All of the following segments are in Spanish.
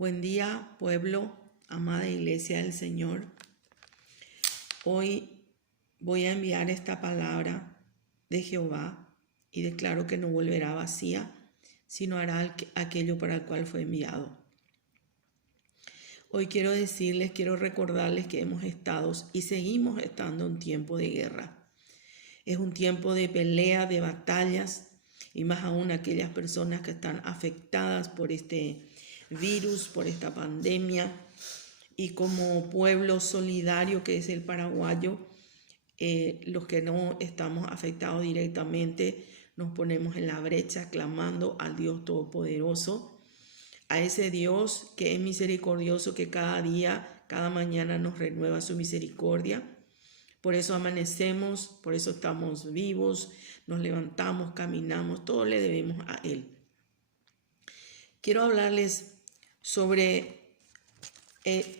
Buen día, pueblo, amada iglesia del Señor. Hoy voy a enviar esta palabra de Jehová y declaro que no volverá vacía, sino hará aquello para el cual fue enviado. Hoy quiero recordarles que hemos estado y seguimos estando en tiempo de guerra. Es un tiempo de pelea, de batallas, y más aún aquellas personas que están afectadas por este virus, por esta pandemia. Y como pueblo solidario que es el paraguayo, los que no estamos afectados directamente, nos ponemos en la brecha clamando al Dios Todopoderoso, a ese Dios que es misericordioso, que cada día, cada mañana nos renueva su misericordia. Por eso amanecemos, por eso estamos vivos, nos levantamos, caminamos, todo le debemos a Él. Quiero hablarles sobre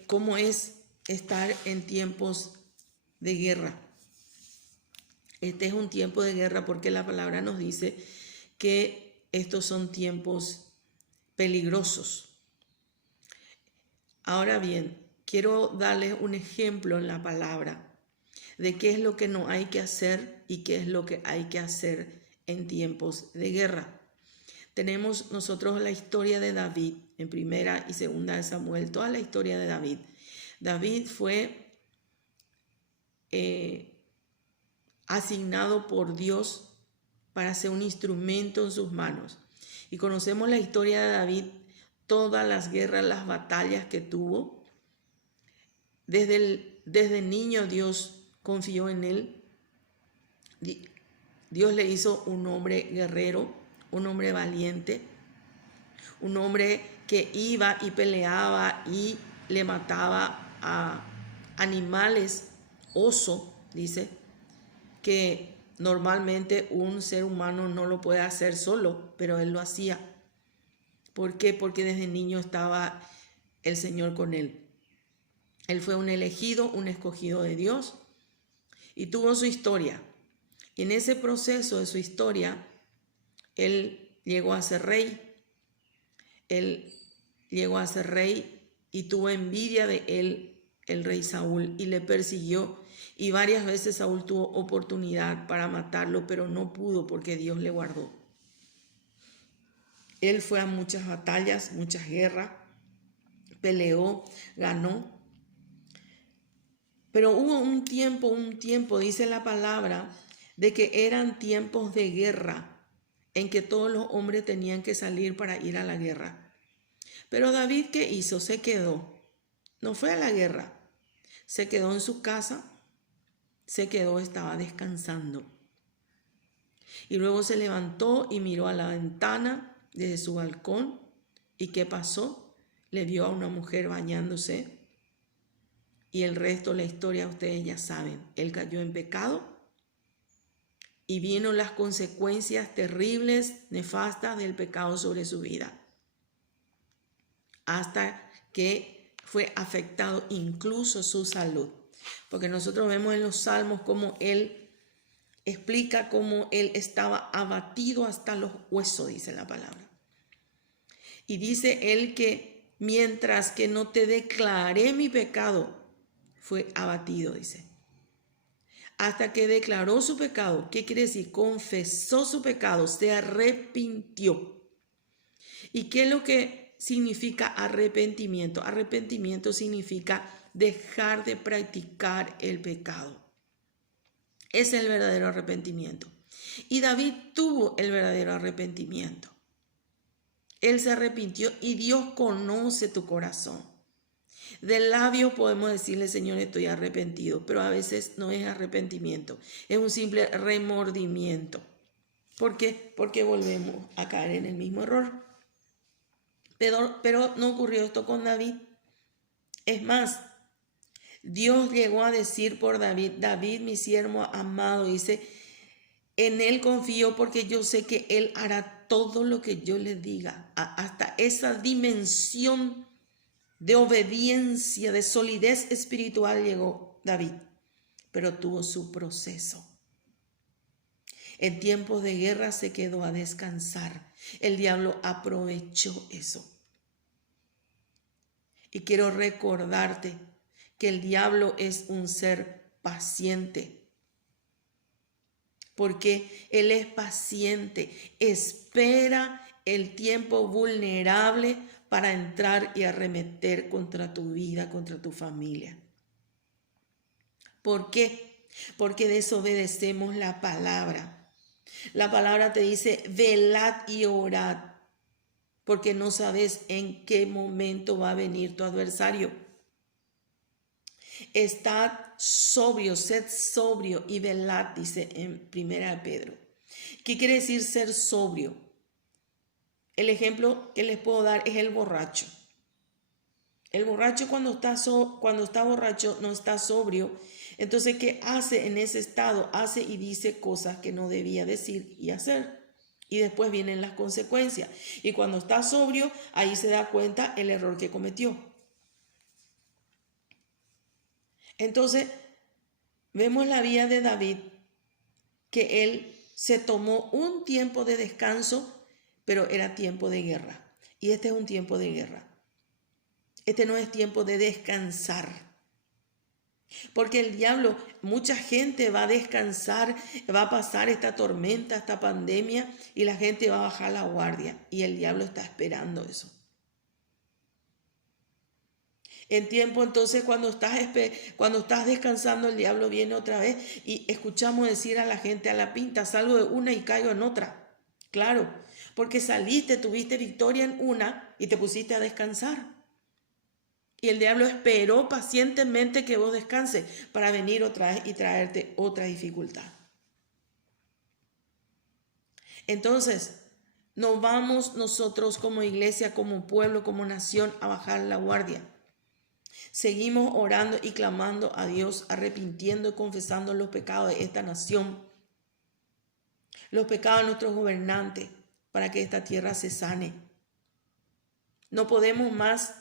cómo es estar en tiempos de guerra. Este es un tiempo de guerra porque la palabra nos dice que estos son tiempos peligrosos. Ahora bien, quiero darles un ejemplo en la palabra de qué es lo que no hay que hacer y qué es lo que hay que hacer en tiempos de guerra. Tenemos nosotros la historia de David en primera y segunda de Samuel, toda la historia de David. David fue asignado por Dios para ser un instrumento en sus manos. Y conocemos la historia de David, todas las guerras, las batallas que tuvo. Desde niño Dios confió en él. Dios le hizo un hombre guerrero, un hombre valiente, un hombre que iba y peleaba y le mataba a animales, oso, dice, que normalmente un ser humano no lo puede hacer solo, pero él lo hacía. ¿Por qué? Porque desde niño estaba el Señor con él. Él fue un elegido, un escogido de Dios y tuvo su historia. Y en ese proceso de su historia, él llegó a ser rey. Él llegó a ser rey y tuvo envidia de él, el rey Saúl, y le persiguió. Y varias veces Saúl tuvo oportunidad para matarlo, pero no pudo porque Dios le guardó. Él fue a muchas batallas, muchas guerras, peleó, ganó. Pero hubo un tiempo, dice la palabra, de que eran tiempos de guerra, en que todos los hombres tenían que salir para ir a la guerra. Pero David, ¿qué hizo? Se quedó. No fue a la guerra. Se quedó en su casa. Estaba descansando. Y luego se levantó y miró a la ventana desde su balcón. ¿Y qué pasó? Le vio a una mujer bañándose. Y el resto de la historia ustedes ya saben. Él cayó en pecado. Y vino las consecuencias terribles, nefastas del pecado sobre su vida. Hasta que fue afectado incluso su salud. Porque nosotros vemos en los salmos cómo él explica cómo él estaba abatido hasta los huesos, dice la palabra. Y dice él que mientras que no te declaré mi pecado, fue abatido, dice. Hasta que declaró su pecado. ¿Qué quiere decir? Confesó su pecado, se arrepintió. ¿Y qué es lo que significa arrepentimiento? Arrepentimiento significa dejar de practicar el pecado. Es el verdadero arrepentimiento. Y David tuvo el verdadero arrepentimiento. Él se arrepintió y Dios conoce tu corazón. Del labio podemos decirle, Señor, estoy arrepentido, pero a veces no es arrepentimiento, es un simple remordimiento. ¿Por qué? Porque volvemos a caer en el mismo error. Pero no ocurrió esto con David. Es más, Dios llegó a decir por David, David, mi siervo amado, dice, en él confío porque yo sé que él hará todo lo que yo le diga. Hasta esa dimensión de obediencia, de solidez espiritual llegó David, pero tuvo su proceso. En tiempos de guerra se quedó a descansar. El diablo aprovechó eso. Y quiero recordarte que el diablo es un ser paciente. Porque él es paciente, espera el tiempo vulnerable para entrar y arremeter contra tu vida, contra tu familia. ¿Por qué? Porque desobedecemos la palabra. La palabra te dice, velad y orad, porque no sabes en qué momento va a venir tu adversario. Estad sobrio, sed sobrio y velad, dice en 1 Pedro. ¿Qué quiere decir ser sobrio? El ejemplo que les puedo dar es el borracho. El borracho cuando está borracho no está sobrio. Entonces, ¿qué hace en ese estado? Hace y dice cosas que no debía decir y hacer. Y después vienen las consecuencias. Y cuando está sobrio, ahí se da cuenta el error que cometió. Entonces, vemos la vida de David, que él se tomó un tiempo de descanso, pero era tiempo de guerra. Y este es un tiempo de guerra. Este no es tiempo de descansar. Porque el diablo, mucha gente va a descansar, va a pasar esta tormenta, esta pandemia, y la gente va a bajar la guardia. Y el diablo está esperando eso. En tiempo entonces cuando estás descansando, el diablo viene otra vez y escuchamos decir a la gente a la pinta, salgo de una y caigo en otra. Claro, porque saliste, tuviste victoria en una y te pusiste a descansar. Y el diablo esperó pacientemente que vos descanses para venir otra vez y traerte otra dificultad. Entonces, no vamos nosotros como iglesia, como pueblo, como nación a bajar la guardia. Seguimos orando y clamando a Dios, arrepintiendo y confesando los pecados de esta nación, los pecados de nuestros gobernantes, para que esta tierra se sane. No podemos más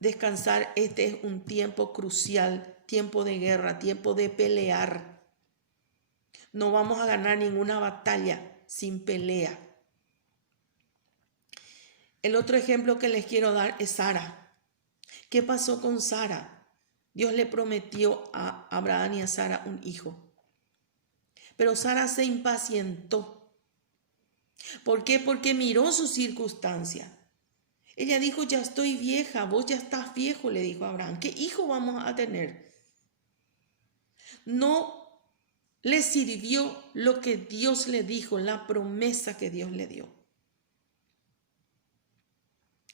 descansar. Este es un tiempo crucial, tiempo de guerra, tiempo de pelear. No vamos a ganar ninguna batalla sin pelea. El otro ejemplo que les quiero dar es Sara. ¿Qué pasó con Sara? Dios le prometió a Abraham y a Sara un hijo. Pero Sara se impacientó. ¿Por qué? Porque miró su circunstancia. Ella dijo, ya estoy vieja, vos ya estás viejo, le dijo a Abraham. ¿Qué hijo vamos a tener? No le sirvió lo que Dios le dijo, la promesa que Dios le dio.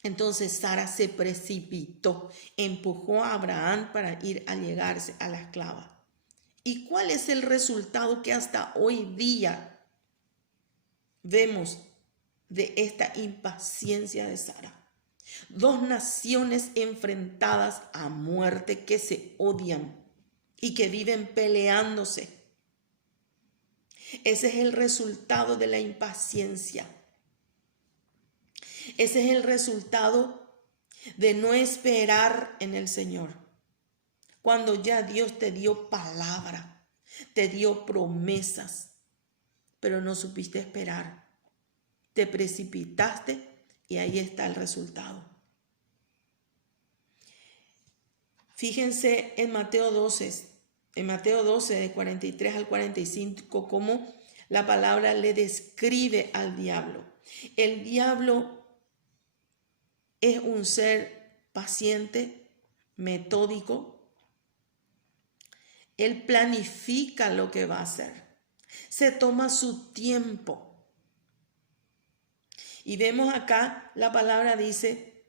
Entonces Sara se precipitó, empujó a Abraham para ir a llegarse a la esclava. ¿Y cuál es el resultado que hasta hoy día vemos de esta impaciencia de Sara? Dos naciones enfrentadas a muerte que se odian y que viven peleándose. Ese es el resultado de la impaciencia. Ese es el resultado de no esperar en el Señor. Cuando ya Dios te dio palabra, te dio promesas, pero no supiste esperar. Te precipitaste y ahí está el resultado. Fíjense en Mateo 12, de 43 al 45, cómo la palabra le describe al diablo. El diablo es un ser paciente, metódico. Él planifica lo que va a hacer. Se toma su tiempo. Y vemos acá, la palabra dice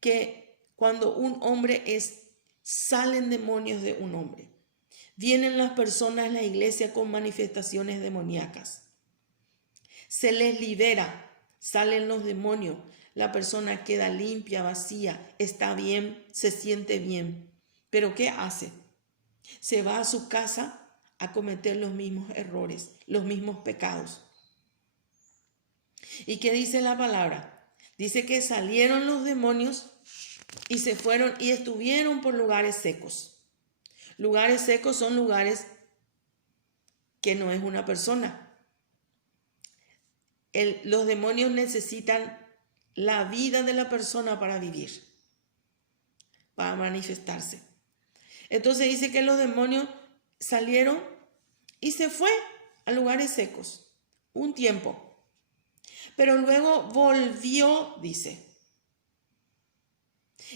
que cuando un hombre salen demonios de un hombre. Vienen las personas en la iglesia con manifestaciones demoníacas. Se les libera, salen los demonios. La persona queda limpia, vacía, está bien, se siente bien. Pero ¿qué hace? Se va a su casa a cometer los mismos errores, los mismos pecados. ¿Y qué dice la palabra? Dice que salieron los demonios y se fueron y estuvieron por lugares secos. Lugares secos son lugares que no es una persona. Los demonios necesitan la vida de la persona para vivir, para manifestarse. Entonces dice que los demonios salieron y se fue a lugares secos un tiempo. Pero luego volvió, dice,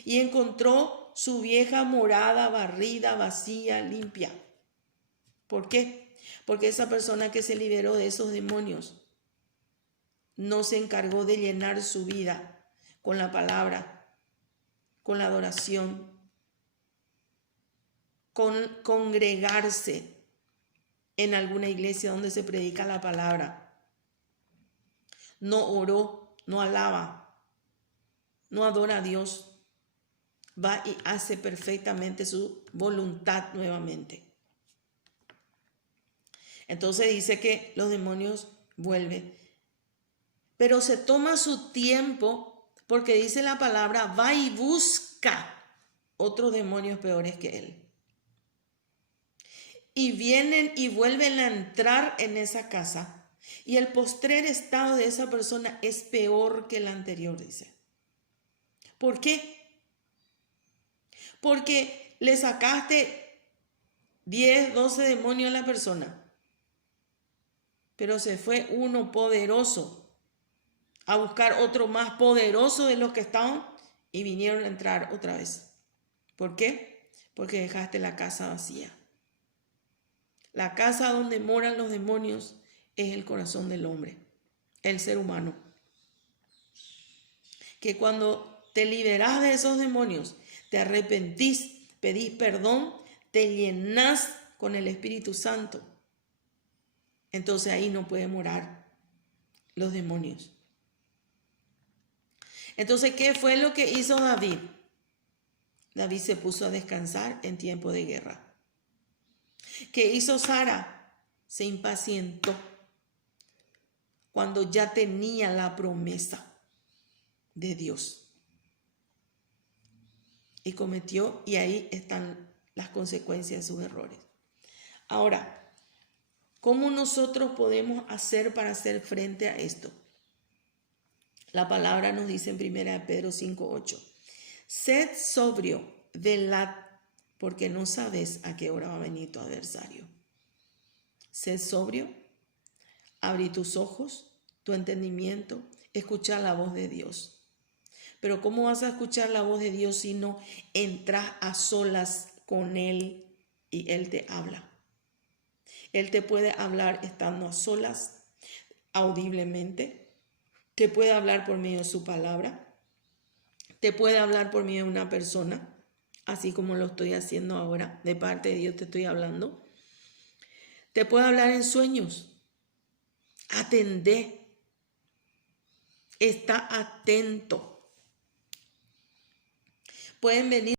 y encontró su vieja morada barrida, vacía, limpia. ¿Por qué? Porque esa persona que se liberó de esos demonios no se encargó de llenar su vida con la palabra, con la adoración, con congregarse en alguna iglesia donde se predica la palabra. No oró, no alaba, no adora a Dios. Va y hace perfectamente su voluntad nuevamente. Entonces dice que los demonios vuelven. Pero se toma su tiempo porque dice la palabra, va y busca otros demonios peores que él. Y vienen y vuelven a entrar en esa casa. Y el postrer estado de esa persona es peor que el anterior, dice. ¿Por qué? Porque le sacaste 10, 12 demonios a la persona. Pero se fue uno poderoso a buscar otro más poderoso de los que estaban y vinieron a entrar otra vez. ¿Por qué? Porque dejaste la casa vacía. La casa donde moran los demonios es el corazón del hombre, el ser humano. Que cuando te liberás de esos demonios, te arrepentís, pedís perdón, te llenás con el Espíritu Santo, entonces ahí no puede morar los demonios. Entonces, ¿qué fue lo que hizo David? David se puso a descansar en tiempo de guerra. ¿Qué hizo Sara? Se impacientó cuando ya tenía la promesa de Dios. Y cometió, y ahí están las consecuencias de sus errores. Ahora, ¿cómo nosotros podemos hacer para hacer frente a esto? La palabra nos dice en 1 Pedro 5:8. Sed sobrio, velad, porque no sabes a qué hora va a venir tu adversario. Sed sobrio, abrí tus ojos, tu entendimiento, escucha la voz de Dios. Pero ¿cómo vas a escuchar la voz de Dios si no entras a solas con Él y Él te habla? Él te puede hablar estando a solas, audiblemente. Te puede hablar por medio de su palabra. Te puede hablar por medio de una persona, así como lo estoy haciendo ahora. De parte de Dios te estoy hablando. Te puede hablar en sueños. Atendé. Está atento. Pueden venir